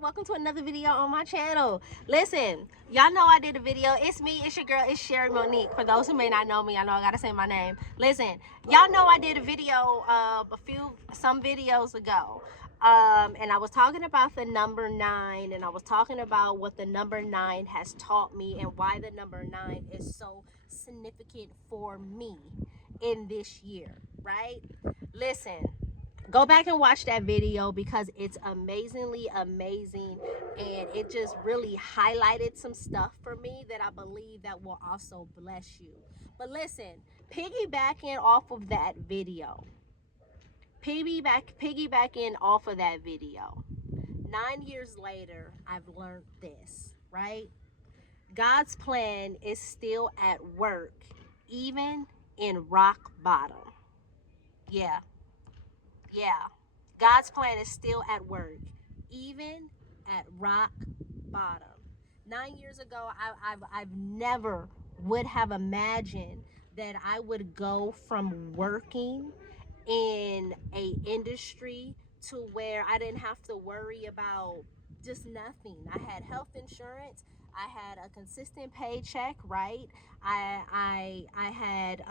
welcome to another video on my channel. Listen, y'all know I did a video. It's me, it's your girl, it's Sherry Monique. For those who may not know me, I know I gotta say my name. Listen, y'all know I did a video some videos ago. And I was talking about the number 9, and I was talking about what the number 9 has taught me and why the number 9 is so significant for me in this year, right? Listen, go back and watch that video because it's amazingly amazing, and it just really highlighted some stuff for me that I believe that will also bless you. But listen, piggybacking off of that video, piggybacking off of that video, 9 years later, I've learned this, right? God's plan is still at work, even in rock bottom. Yeah. God's plan is still at work, even at rock bottom. 9 years ago, I've never would have imagined that I would go from working in a industry to where I didn't have to worry about just nothing. I had health insurance. I had a consistent paycheck, right? I had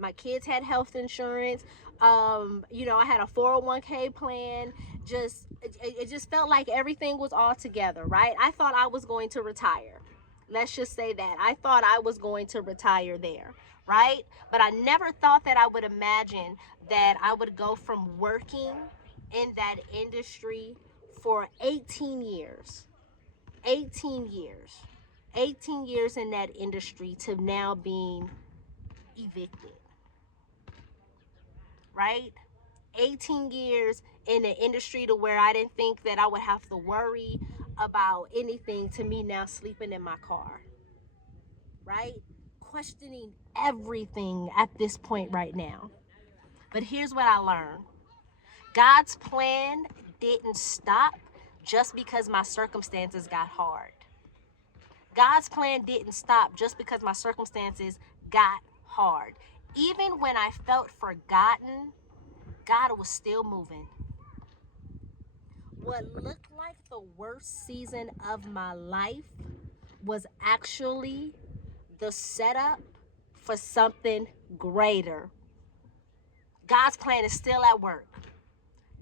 my kids had health insurance. I had a 401k plan. It just felt like everything was all together, right? I thought I was going to retire. Let's just say that. I thought I was going to retire there, right? But I never thought that I would imagine that I would go from working in that industry for 18 years. 18 years in that industry to now being evicted, right? 18 years in the industry to where I didn't think that I would have to worry about anything, to me now sleeping in my car, right? Questioning everything at this point right now. But here's what I learned. God's plan didn't stop just because my circumstances got hard. God's plan didn't stop just because my circumstances got hard. Even when I felt forgotten, God was still moving. What looked like the worst season of my life was actually the setup for something greater. God's plan is still at work.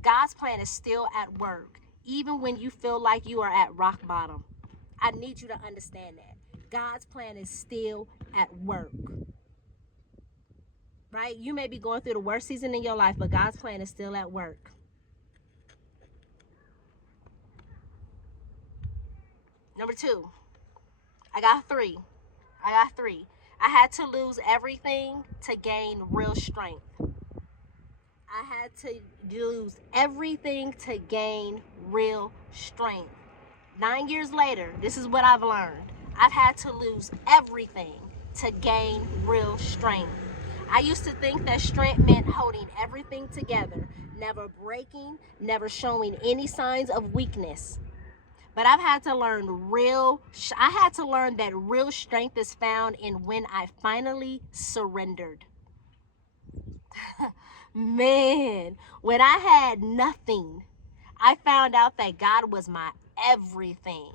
God's plan is still at work, even when you feel like you are at rock bottom. I need you to understand that. God's plan is still at work. Right? You may be going through the worst season in your life, but God's plan is still at work. Number 2, I got three. I had to lose everything to gain real strength. I had to lose everything to gain real strength. 9 years later, this is what I've learned. I've had to lose everything to gain real strength. I used to think that strength meant holding everything together, never breaking, never showing any signs of weakness. But I had to learn that real strength is found in when I finally surrendered. Man, when I had nothing, I found out that God was my everything.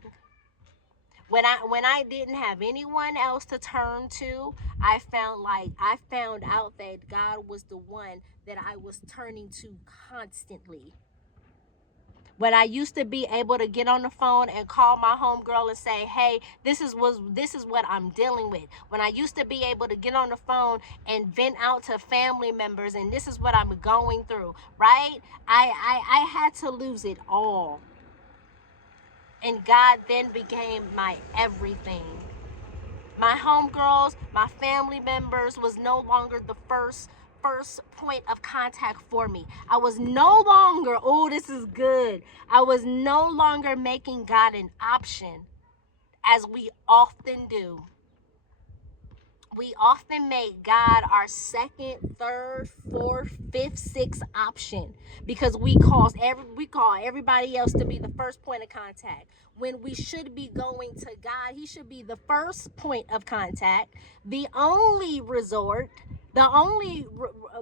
When I didn't have anyone else to turn to, I found out that God was the one that I was turning to constantly. When I used to be able to get on the phone and call my homegirl and say, hey, this is what I'm dealing with. When I used to be able to get on the phone and vent out to family members, and this is what I'm going through, right? I had to lose it all. And God then became my everything. My homegirls, my family members was no longer the first point of contact for me. I was no longer, this is good. I was no longer making God an option, as we often do. We often make God our second, third, fourth, fifth, sixth option because we call everybody else to be the first point of contact. When we should be going to God, He should be the first point of contact, the only resort, The only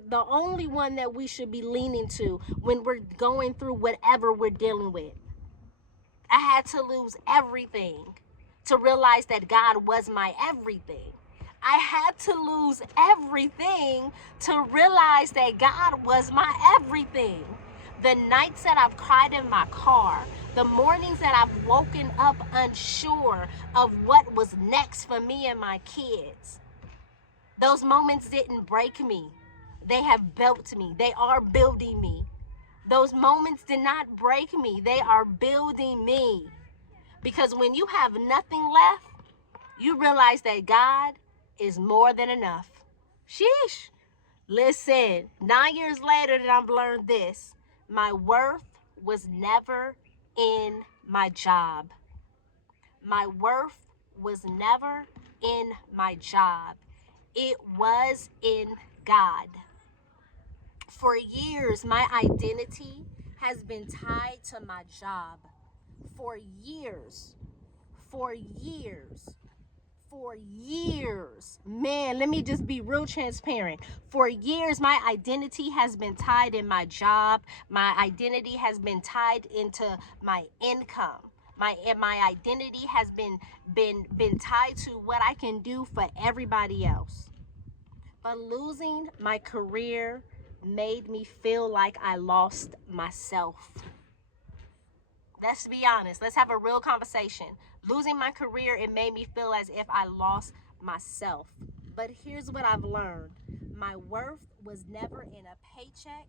the only one that we should be leaning to when we're going through whatever we're dealing with. I had to lose everything to realize that God was my everything. I had to lose everything to realize that God was my everything. The nights that I've cried in my car, the mornings that I've woken up unsure of what was next for me and my kids, those moments didn't break me. They have built me. They are building me. Those moments did not break me. They are building me. Because when you have nothing left, you realize that God is more than enough. Sheesh. Listen, 9 years later that I've learned this, my worth was never in my job. My worth was never in my job. It was in God. For years, my identity has been tied to my job. For years, for years, for years. Man, let me just be real transparent. For years, my identity has been tied in my job. My identity has been tied into my income. My identity has been tied to what I can do for everybody else. But losing my career made me feel like I lost myself. Let's be honest. Let's have a real conversation. Losing my career, it made me feel as if I lost myself. But here's what I've learned. My worth was never in a paycheck.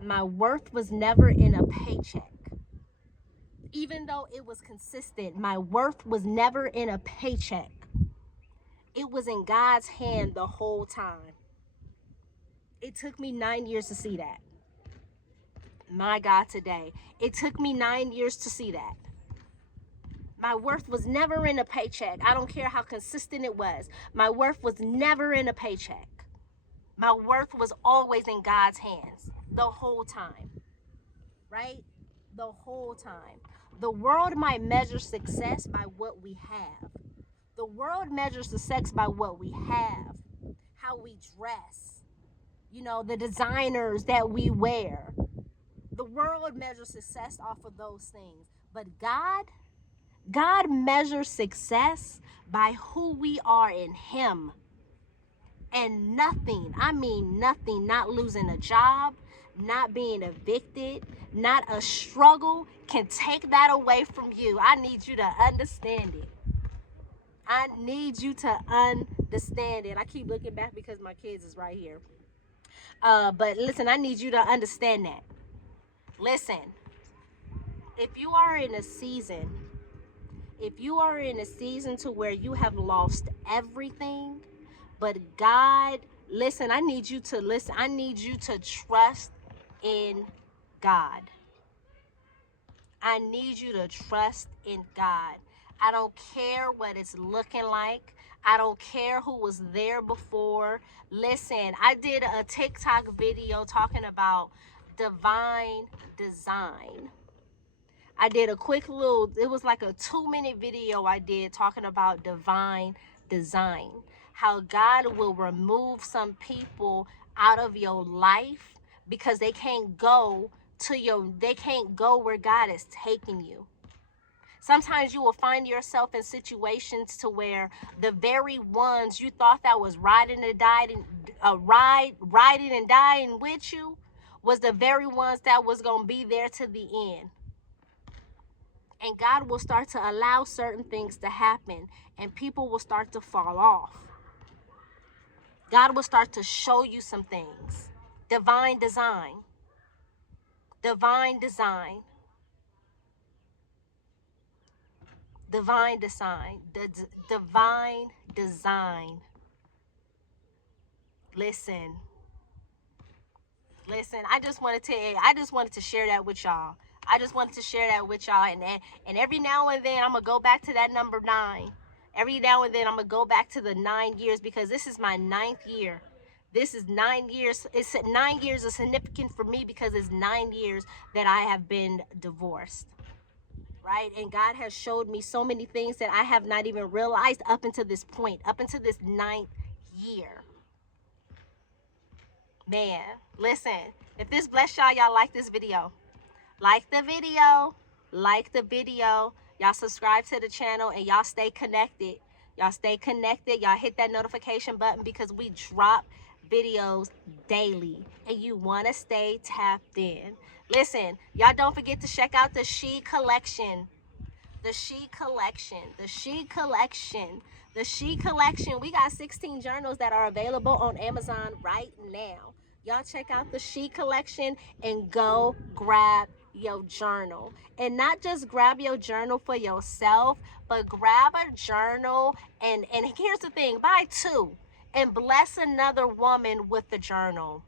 My worth was never in a paycheck. Even though it was consistent, my worth was never in a paycheck. It was in God's hand the whole time. It took me 9 years to see that. My God, today. It took me 9 years to see that. My worth was never in a paycheck. I don't care how consistent it was. My worth was never in a paycheck. My worth was always in God's hands the whole time. Right? The whole time. The world might measure success by what we have. The world measures success by what we have, how we dress, the designers that we wear. The world measures success off of those things. But God measures success by who we are in Him. And nothing, I mean nothing, not losing a job, not being evicted, not a struggle can take that away from you. I need you to understand it. I need you to understand it. I keep looking back because my kids is right here. But listen, I need you to understand that. Listen, if you are in a season to where you have lost everything, but God, listen, I need you to trust in God. I need you to trust in God. I don't care what it's looking like. I don't care who was there before. Listen, I did a TikTok video talking about divine design. I did a quick it was like a 2-minute video I did talking about divine design. How God will remove some people out of your life because they can't go where God is taking you. Sometimes you will find yourself in situations to where the very ones you thought that was riding and dying with you was the very ones that was going to be there to the end. And God will start to allow certain things to happen, and people will start to fall off. God will start to show you some things. Divine design. Divine design. Divine design. Divine design. Listen, I just wanted to share that with y'all. And every now and then I'm gonna go back to that number 9. Every now and then I'm gonna go back to the 9 years, because this is my 9th year. This is 9 years. 9 years is significant for me because it's 9 years that I have been divorced. right? And God has showed me so many things that I have not even realized up until this point, up until this 9th year. Man, listen, if this bless y'all, y'all like this video. Like the video. Like the video. Y'all subscribe to the channel and y'all stay connected. Y'all stay connected. Y'all hit that notification button because we drop videos daily and you want to stay tapped in. Listen, y'all don't forget to check out the She Collection. The She Collection. The She Collection. The She Collection. We got 16 journals that are available on Amazon right now. Y'all check out the She Collection and go grab your journal. And not just grab your journal for yourself, but grab a journal and here's the thing, buy 2 and bless another woman with the journal.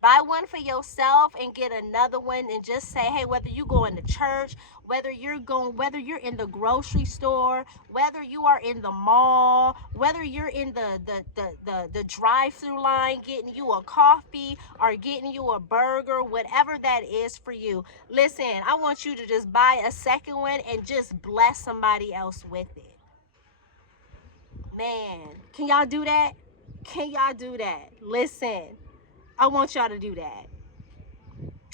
Buy one for yourself and get another one and just say, hey, whether you go into church, whether you're in the grocery store, whether you are in the mall, whether you're in the drive-through line getting you a coffee or getting you a burger, whatever that is for you. Listen, I want you to just buy a second one and just bless somebody else with it. Man, can y'all do that? Can y'all do that? Listen, I want y'all to do that.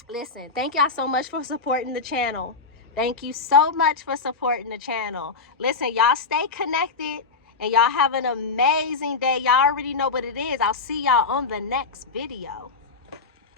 Listen, thank y'all so much for supporting the channel. Thank you so much for supporting the channel. Listen, y'all stay connected and y'all have an amazing day. Y'all already know what it is. I'll see y'all on the next video.